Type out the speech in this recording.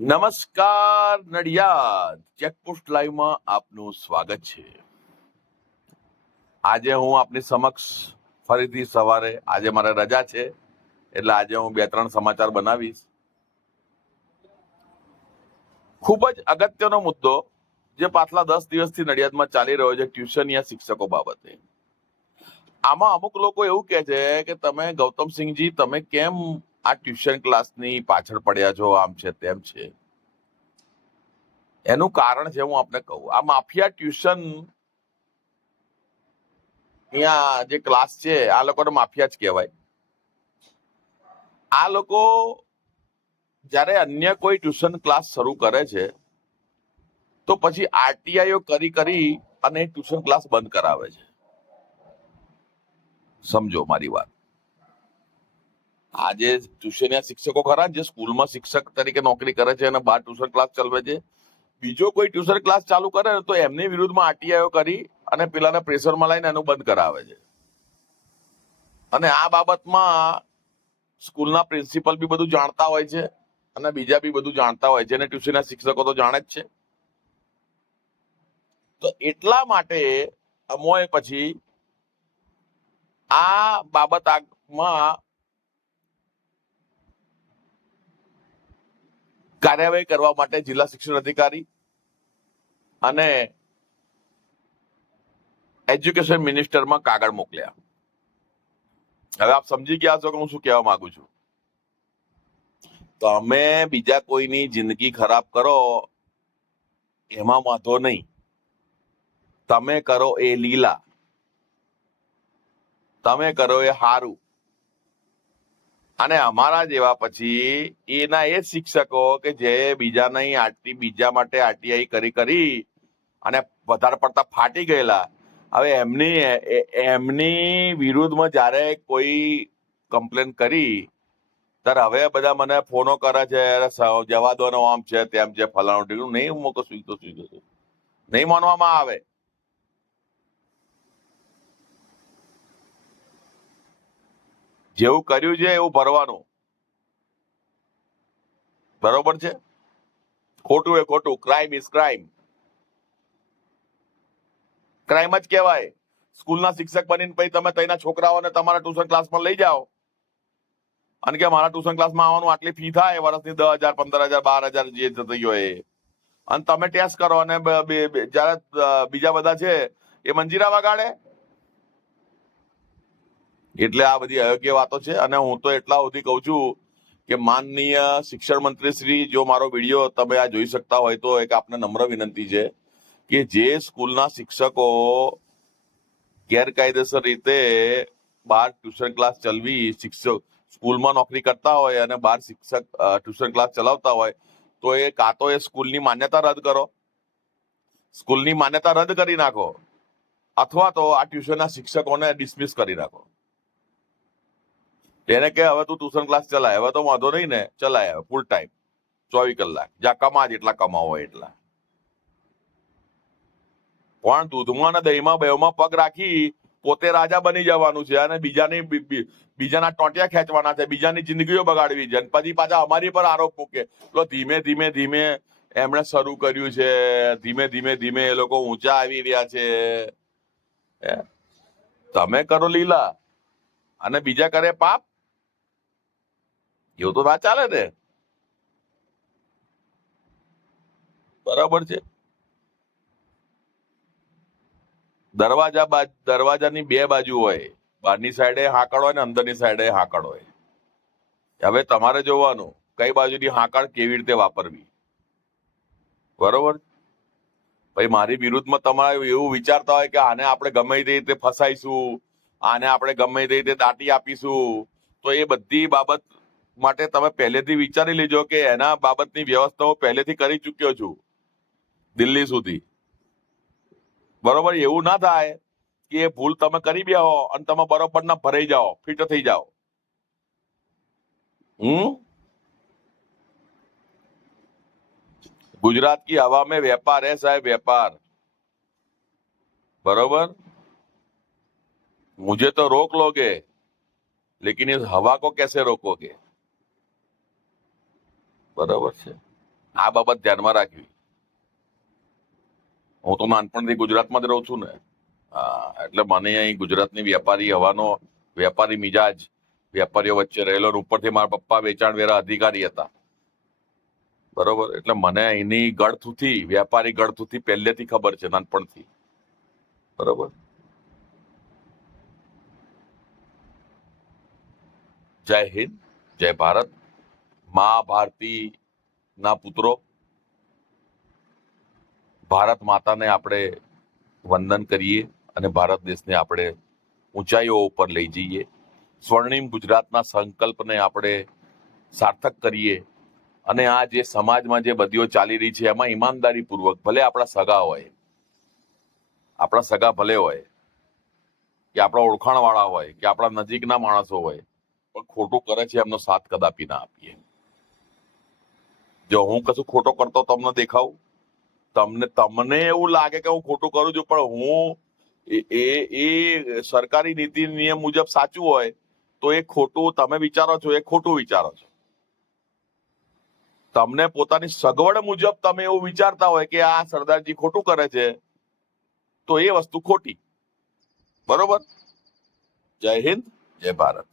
નમસ્કાર નડિયાદ ચેકપોસ્ટ લાઈવમાં આપનું સ્વાગત છે. આજે હું આપની સમક્ષ ફરીથી સવારે આજે મારે રજા છે એટલે આજે હું 2-3 સમાચાર બનાવીશ. ખૂબ જ અગત્યનો મુદ્દો જે પાછલા 10 દિવસથી નડિયાદમાં ચાલી રહ્યો છે ટ્યુશનિયા શિક્ષકો બાબતે. આમાં અમુક લોકો એવું કહે છે કે તમે ગૌતમસિંહજી તમે કેમ આ ટ્યુશન ક્લાસની પાછળ પડ્યા છો, આમ છે તેમ છે. એનું કારણ છે હું આપને કહું. આ માફિયા ટ્યુશન અહીંયા જે ક્લાસ છે આ લોકોને માફિયા જ કહેવાય. આ લોકો જ્યારે અન્ય કોઈ ટ્યુશન ક્લાસ શરૂ કરે છે તો પછી આરટીઆઈઓ કરી અને ટ્યુશન ક્લાસ બંધ કરાવે છે. સમજો મારી વાત. આજે ટ્યુશનિયા શિક્ષકો ખરા જે સ્કૂલમાં શિક્ષક તરીકે નોકરી કરે છે અને બહાર ટ્યુશન ક્લાસ ચલાવે છે, બીજો કોઈ ટ્યુશન ક્લાસ ચાલુ કરે તો એમની વિરુદ્ધમાં આરટીઆઈઓ કરી અને પેલાને પ્રેશરમાં લઈને એનું બંધ કરાવે છે. અને આ બાબતમાં સ્કૂલના પ્રિન્સિપલ બી બધું જાણતા હોય છે અને બીજા બી બધું જાણતા હોય છે અને ટ્યુશનના શિક્ષકો તો જાણે જ છે. તો એટલા માટે અમોએ પછી આ બાબતમાં કાર્યવાહી કરવા માટે જિલ્લા શિક્ષણ અધિકારી અને એજ્યુકેશન મિનિસ્ટરમાં કાગળ મોકલ્યા. હવે આપ સમજી ગયા છો કે હું શું કહેવા માંગુ છું. તમે બીજા કોઈની જિંદગી ખરાબ કરો એમાં વાંધો નહીં, તમે કરો એ લીલા, તમે કરો એ હારું. અને અમારા જેવા પછી એના એ શિક્ષકો કે જે બીજા માટે આરટીઆઈ કરી અને વધારે પડતા ફાટી ગયેલા, હવે એમની વિરુદ્ધમાં જ્યારે કોઈ કમ્પ્લેન કરી ત્યારે હવે બધા મને ફોનો કરે છે, જવા દો ને આમ છે તેમ છે ફલાણું ઢીકણું. નહીં મૂકો, સુઈતો નહીં માનવામાં આવે. જેવું કર્યું છે એવું ભરવાનું. બરોબર છે? ખોટું એ ખોટું, ક્રાઇમ ઇઝ ક્રાઇમ. ક્રાઇમ જ કહેવાય. સ્કૂલના શિક્ષક બનીને પછી તમે તેના છોકરાઓને તમારા ટ્યુશન ક્લાસમાં લઈ જાઓ અને કે મારા ટ્યુશન ક્લાસમાં આવવાનું આટલી ફી થાય વર્ષની 10,000, 15,000, 12,000 જે થતી હોય એ, અને તમે ટેસ્ટ કરો અને જયારે બીજા બધા છે એ મંજીરા વગાડે. એટલે આ બધી અયોગ્ય વાતો છે. અને હું તો એટલા સુધી કહું છું કે માનનીય શિક્ષણ મંત્રી શ્રી, જો મારો વિડીયો તમે આ જોઈ શકતા હોય તો એક આપને નમ્ર વિનંતી છે કે જે સ્કૂલના શિક્ષકો ગેરકાયદેસર રીતે બહાર ટ્યુશન ક્લાસ ચલાવી શિક્ષક સ્કૂલમાં નોકરી કરતા હોય અને બહાર શિક્ષક ટ્યુશન ક્લાસ ચલાવતા હોય તો એ કાં તો એ સ્કૂલની માન્યતા રદ કરો, સ્કૂલની માન્યતા રદ કરી નાખો, અથવા તો આ ટ્યુશનના શિક્ષકોને ડિસમિસ કરી નાખો. એને કે હવે તું ટ્યુશન ક્લાસ ચલાય, હવે તો વાંધો નહીં ને, ચલાય હવે ફૂલ ટાઈમ 24 કલાક, જ્યાં કમા જેટલા કમાવો એટલા. પણ દૂધમાં ને દહીંમાં બેવમાં પગ રાખી પોતે રાજા બની જવાનું છે અને બીજાના ટોટિયા ખેંચવાના છે, બીજાની જિંદગીઓ બગાડવી છે. પછી પાછા અમારી પર આરોપ મૂકે તો ધીમે એમણે શરૂ કર્યું છે, ધીમે એ લોકો ઊંચા આવી રહ્યા છે. તમે કરો લીલા અને બીજા કરે પાપ, એવું તો ના ચાલે ને. બરાબર છે? દરવાજાની બે બાજુ હોય, બહારની સાઈડે હાકડ હોય ને અંદરની સાઈડે હાકડ હોય. હવે તમારે જોવાનું કઈ બાજુની હાકડ કેવી રીતે વાપરવી. બરોબર? પછી મારી વિરુદ્ધમાં તમારે એવું વિચારતા હોય કે આને આપણે ગમે તે રીતે ફસાઈશું, આને આપણે ગમે તે રીતે દાટી આપીશું, તો એ બધી બાબત માટે તમે પહેલેથી વિચારી લેજો કે એના બાબતની વ્યવસ્થા હું પહેલેથી કરી ચૂક્યો છું દિલ્હી સુધી. બરોબર? એવું ના થાય કે એ ભૂલ તમે કરી બેહો અને તમે બરોબર ના ભરાઈ જાઓ, ફિટ થઈ જાઓ. गुजरात की हवा में व्यापार है साहब, व्यापार. बरोबर? मुझे तो रोक लोगे लेकिन इस हवा को कैसे रोकोगे? बराबर છે. આ બાબત ધ્યાનમાં રાખવી. હું તો નાનપણથી ગુજરાતમાં જ રહું છું ને. એટલે મને અહીં ગુજરાતની વેપારી હવાનો, વેપારી મિજાજ, વેપારીઓ વચ્ચે રહેલો ને ઉપરથી મારા પપ્પા વેચાણ વેરા અધિકારી હતા. બરોબર, એટલે મને અહીંની ગળથૂથી, વેપારી ગળથૂથી પહેલેથી ખબર છે, નાનપણથી. બરોબર. જય હિન્દ, જય ભારત. મા ભારતી ના પુત્રો, ભારત માતાને આપણે વંદન કરીએ અને ભારત દેશને આપણે ઊંચાઈઓ ઉપર લઈ જઈએ. સ્વર્ણિમ ગુજરાતના સંકલ્પને આપણે સાર્થક કરીએ. અને આ જે સમાજમાં જે બદીઓ ચાલી રહી છે એમાં ઈમાનદારીપૂર્વક, ભલે આપણા સગા હોય, આપણા સગા ભલે હોય, કે આપણા ઓળખાણવાળા હોય, કે આપણા નજીકના માણસો હોય, પણ ખોટું કરે છે એમનો સાથ કદાપી ના આપીએ. જો હું કશું ખોટો કરતો તમને દેખાવું, તમને એવું લાગે કે હું ખોટું કરું છું, પણ હું એ સરકારી નીતિ નિયમ મુજબ સાચું હોય તો એ ખોટું તમે વિચારો છો, એ ખોટું વિચારો છો. તમને પોતાની સગવડ મુજબ તમે એવું વિચારતા હોય કે આ સરદારજી ખોટું કરે છે, તો એ વસ્તુ ખોટી. બરોબર. જય હિન્દ, જય ભારત.